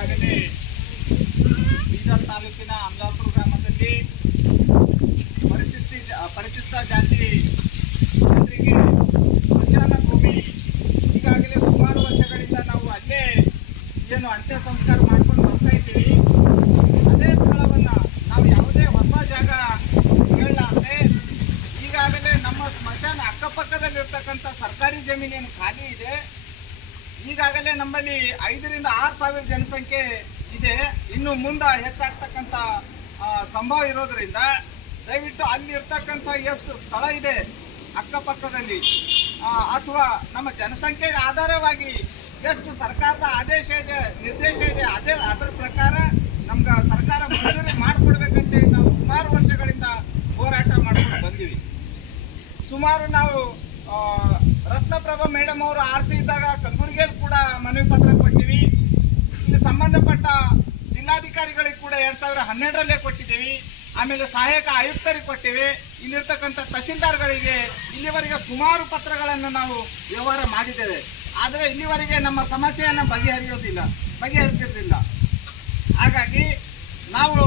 ಈಗಾಗಲೇ ಬೀದರ್ ತಾಲೂಕಿನ ಅಮಲಾಪುರ ಗ್ರಾಮದಲ್ಲಿ ಪರಿಶಿಷ್ಟ ಜಾತಿ ಜನರಿಗೆ ಸ್ಮಶಾನ ಭೂಮಿ ಈಗಾಗಲೇ ಸುಮಾರು ವರ್ಷಗಳಿಂದ ನಾವು ಅಲ್ಲೇ ಏನು ಅಂತ್ಯ ಸಂಸ್ಕಾರ ಮಾಡ್ಕೊಂಡು ಬರ್ತಾ ಇದ್ದೀವಿ. ಅದೇ ಸ್ಥಳವನ್ನು ನಾವು ಯಾವುದೇ ಹೊಸ ಜಾಗ ಹೇಳಲಾರ್ದೆ ಈಗಾಗಲೇ ನಮ್ಮ ಸ್ಮಶಾನ ಅಕ್ಕಪಕ್ಕದಲ್ಲಿರ್ತಕ್ಕಂಥ ಸರ್ಕಾರಿ ಜಮೀನೇನು ಖಾಲಿ ಇದೆ. ಈಗಾಗಲೇ ನಮ್ಮಲ್ಲಿ 5,000 ರಿಂದ 6,000 ಜನಸಂಖ್ಯೆ ಇದೆ. ಇನ್ನು ಮುಂದೆ ಹೆಚ್ಚಾಗ್ತಕ್ಕಂಥ ಸಂಭವ ಇರೋದ್ರಿಂದ ದಯವಿಟ್ಟು ಅಲ್ಲಿ ಇರ್ತಕ್ಕಂಥ ಎಷ್ಟು ಸ್ಥಳ ಇದೆ ಅಕ್ಕಪಕ್ಕದಲ್ಲಿ ಅಥವಾ ನಮ್ಮ ಜನಸಂಖ್ಯೆಗೆ ಆಧಾರವಾಗಿ ಎಷ್ಟು ಸರ್ಕಾರದ ಆದೇಶ ಇದೆ ನಿರ್ದೇಶ ಇದೆ ಅದರ ಪ್ರಕಾರ ನಮ್ಗೆ ಸರ್ಕಾರ ಮಂಜೂರಿ ಮಾಡಿಕೊಡ್ಬೇಕಂತೇಳಿ ನಾವು ಸುಮಾರು ವರ್ಷಗಳಿಂದ ಹೋರಾಟ ಮಾಡ್ಕೊಂಡು ಬಂದಿವಿ. ಸುಮಾರು ನಾವು ರತ್ನಪ್ರಭಾ ಮೇಡಮ್ ಅವರು ಆರ್ಸಿ ಇದ್ದಾಗ ಕಲಬುರಗಿಯಲ್ಲಿ ಕೂಡ ಮನವಿ ಪತ್ರ ಕೊಟ್ಟಿವಿ. ಇಲ್ಲಿ ಸಂಬಂಧಪಟ್ಟ ಜಿಲ್ಲಾಧಿಕಾರಿಗಳಿಗೆ ಕೂಡ 2012ರಲ್ಲೇ ಕೊಟ್ಟಿದ್ದೀವಿ. ಆಮೇಲೆ ಸಹಾಯಕ ಆಯುಕ್ತರಿಗೆ ಕೊಟ್ಟಿವಿ. ಇಲ್ಲಿರ್ತಕ್ಕಂಥ ತಹಸೀಲ್ದಾರ್ಗಳಿಗೆ ಇಲ್ಲಿವರೆಗೆ ಸುಮಾರು ಪತ್ರಗಳನ್ನು ನಾವು ವ್ಯವಹಾರ ಮಾಡಿದ್ದೇವೆ. ಆದರೆ ಇಲ್ಲಿವರೆಗೆ ನಮ್ಮ ಸಮಸ್ಯೆಯನ್ನು ಬಗೆಹರಿದಿರಲಿಲ್ಲ. ಹಾಗಾಗಿ ನಾವು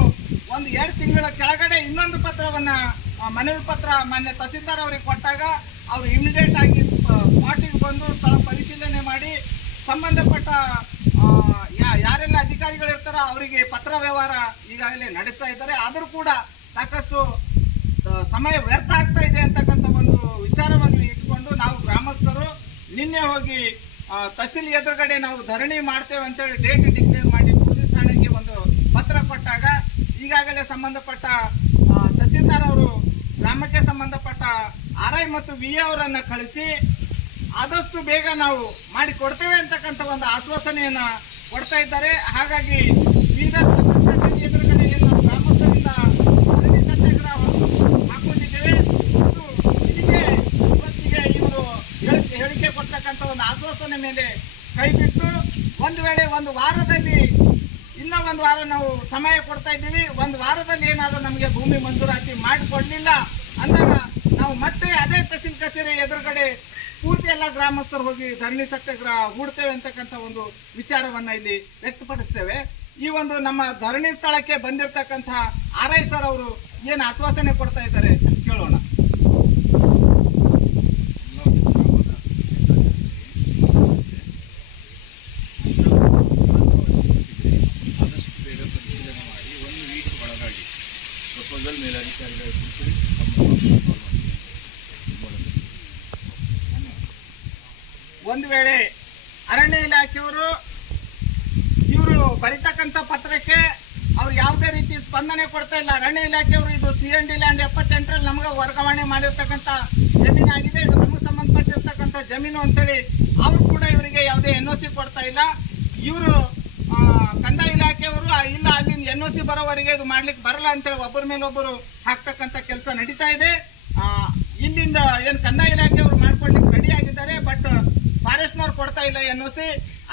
ಒಂದು 2 ತಿಂಗಳ ಕೆಳಗಡೆ ಇನ್ನೊಂದು ಪತ್ರವನ್ನು ಮನವಿ ಪತ್ರ ಮಾನ್ಯ ತಹಸೀಲ್ದಾರ್ ಅವರಿಗೆ ಕೊಟ್ಟಾಗ ಅವರು ಇಮಿಡಿಯೇಟ್ ಆಗಿ ಸ್ಪಾಟಿಗೆ ಬಂದು ಸ್ಥಳ ಪರಿಶೀಲನೆ ಮಾಡಿ ಸಂಬಂಧಪಟ್ಟ ಯಾರೆಲ್ಲ ಅಧಿಕಾರಿಗಳು ಇರ್ತಾರೋ ಅವರಿಗೆ ಪತ್ರ ವ್ಯವಹಾರ ಈಗಾಗಲೇ ನಡೆಸ್ತಾ ಇದ್ದಾರೆ. ಆದರೂ ಕೂಡ ಸಾಕಷ್ಟು ಸಮಯ ವ್ಯರ್ಥ ಆಗ್ತಾ ಇದೆ ಅಂತಕ್ಕಂಥ ಒಂದು ವಿಚಾರವನ್ನು ಇಟ್ಕೊಂಡು ನಾವು ಗ್ರಾಮಸ್ಥರು ನಿನ್ನೆ ಹೋಗಿ ತಹಸೀಲ್ ಎದುರುಗಡೆ ನಾವು ಧರಣಿ ಮಾಡ್ತೇವೆ ಅಂತೇಳಿ ಡೇಟ್ ಡಿಕ್ಲೇರ್ ಮಾಡಿ ಪೊಲೀಸ್ ಠಾಣೆಗೆ ಒಂದು ಪತ್ರ ಕೊಟ್ಟಾಗ ಈಗಾಗಲೇ ಸಂಬಂಧಪಟ್ಟ ತಹಸೀಲ್ದಾರ್ ಅವರು ಗ್ರಾಮಕ್ಕೆ ಸಂಬಂಧಪಟ್ಟ RI ಮತ್ತು VA ಅವರನ್ನು ಕಳಿಸಿ ಆದಷ್ಟು ಬೇಗ ನಾವು ಮಾಡಿ ಕೊಡ್ತೇವೆ ಅಂತಕ್ಕಂಥ ಒಂದು ಆಶ್ವಾಸನೆಯನ್ನ ಕೊಡ್ತಾ ಇದ್ದಾರೆ. ಹಾಗಾಗಿ ಬೀದರ್ ಎದುರುಗಡೆ ನಾವು ಗ್ರಾಮಸ್ಥರಿಂದ ಧರಣಿ ಸತ್ಯಾಗ್ರಹ ಹಾಕೊಂಡಿದ್ದೇವೆ. ಇದಕ್ಕೆ ಇವತ್ತಿಗೆ ಇವರು ಹೇಳಿಕೆ ಕೊಡ್ತಕ್ಕಂಥ ಒಂದು ಆಶ್ವಾಸನೆ ಮೇಲೆ ಕೈ ಬಿಟ್ಟು ಒಂದು ವೇಳೆ ಒಂದು ವಾರದಲ್ಲಿ ಇನ್ನೂ ಒಂದು ವಾರ ನಾವು ಸಮಯ ಕೊಡ್ತಾ ಇದ್ದೀವಿ. ಒಂದು ವಾರದಲ್ಲಿ ಏನಾದರೂ ನಮಗೆ ಭೂಮಿ ಮಂಜೂರಾತಿ ಮಾಡಿಕೊಡ್ಲಿಲ್ಲ ಅಂದಾಗ ನಾವು ಮತ್ತೆ ಅದೇ ತಹಸೀಲ್ ಕಚೇರಿ ಎದುರುಗಡೆ ಪೂರ್ತಿ ಎಲ್ಲ ಗ್ರಾಮಸ್ಥರು ಹೋಗಿ ಧರಣಿ ಸತ್ಯಾಗ್ರಹ ಹೂಡ್ತೇವೆ ಅಂತಕ್ಕಂಥ ಒಂದು ವಿಚಾರವನ್ನ ಇಲ್ಲಿ ವ್ಯಕ್ತಪಡಿಸ್ತೇವೆ. ಈ ಒಂದು ನಮ್ಮ ಧರಣಿ ಸ್ಥಳಕ್ಕೆ ಬಂದಿರತಕ್ಕಂಥ RI ಸರ್ ಅವರು ಏನು ಆಶ್ವಾಸನೆ ಕೊಡ್ತಾ ಇದ್ದಾರೆ ಕೇಳೋಣ. ಒಂದು ವೇಳೆ ಅರಣ್ಯ ಇಲಾಖೆಯವರು ಇವರು ಬರೀತಕ್ಕಂಥ ಪತ್ರಕ್ಕೆ ಅವ್ರು ಯಾವುದೇ ರೀತಿ ಸ್ಪಂದನೆ ಕೊಡ್ತಾ ಇಲ್ಲ. ಅರಣ್ಯ ಇಲಾಖೆಯವರು ಇದು CND ಲ್ಯಾಂಡ್ 78ರಲ್ಲಿ ನಮಗೆ ವರ್ಗಾವಣೆ ಮಾಡಿರ್ತಕ್ಕಂಥ ಜಮೀನಾಗಿದೆ, ಇದು ನಮಗೆ ಸಂಬಂಧಪಟ್ಟಿರ್ತಕ್ಕಂಥ ಜಮೀನು ಅಂತೇಳಿ ಅವರು ಕೂಡ ಇವರಿಗೆ ಯಾವುದೇ NOC ಕೊಡ್ತಾ ಇಲ್ಲ. ಇವರು ಕಂದಾಯ ಇಲಾಖೆಯವರು ಇಲ್ಲ ಅಲ್ಲಿಂದ NOC ಬರೋವರೆಗೆ ಇದು ಮಾಡ್ಲಿಕ್ಕೆ ಬರಲ್ಲ ಅಂತೇಳಿ ಒಬ್ಬರ ಮೇಲೆ ಒಬ್ಬರು ಹಾಕ್ತಕ್ಕಂಥ ಕೆಲಸ ನಡೀತಾ ಇದೆ. ಇಲ್ಲಿಂದ ಏನು ಕಂದಾಯ ಇಲಾಖೆಯವರು ಮಾಡ್ಕೊಡ್ಲಿಕ್ಕೆ ರೆಡಿ ಆಗಿದ್ದಾರೆ, ಬಟ್ ಫಾರೆಸ್ಟ್ನವ್ರು ಕೊಡ್ತಾ ಇಲ್ಲ NOC.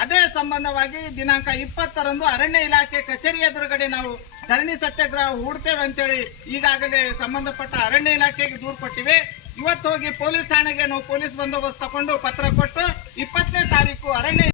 ಅದೇ ಸಂಬಂಧವಾಗಿ ದಿನಾಂಕ 20ರಂದು ಅರಣ್ಯ ಇಲಾಖೆ ಕಚೇರಿ ಎದುರುಗಡೆ ನಾವು ಧರಣಿ ಸತ್ಯಾಗ್ರಹ ಹೂಡ್ತೇವೆ ಅಂತೇಳಿ ಈಗಾಗಲೇ ಸಂಬಂಧಪಟ್ಟ ಅರಣ್ಯ ಇಲಾಖೆಗೆ ದೂರು ಕೊಟ್ಟಿವೆ. ಇವತ್ತು ಹೋಗಿ ಪೊಲೀಸ್ ಠಾಣೆಗೆ ನಾವು ಪೊಲೀಸ್ ಬಂದೋಬಸ್ತ್ ತಗೊಂಡು ಪತ್ರ ಕೊಟ್ಟು 20ನೇ ತಾರೀಕು ಅರಣ್ಯ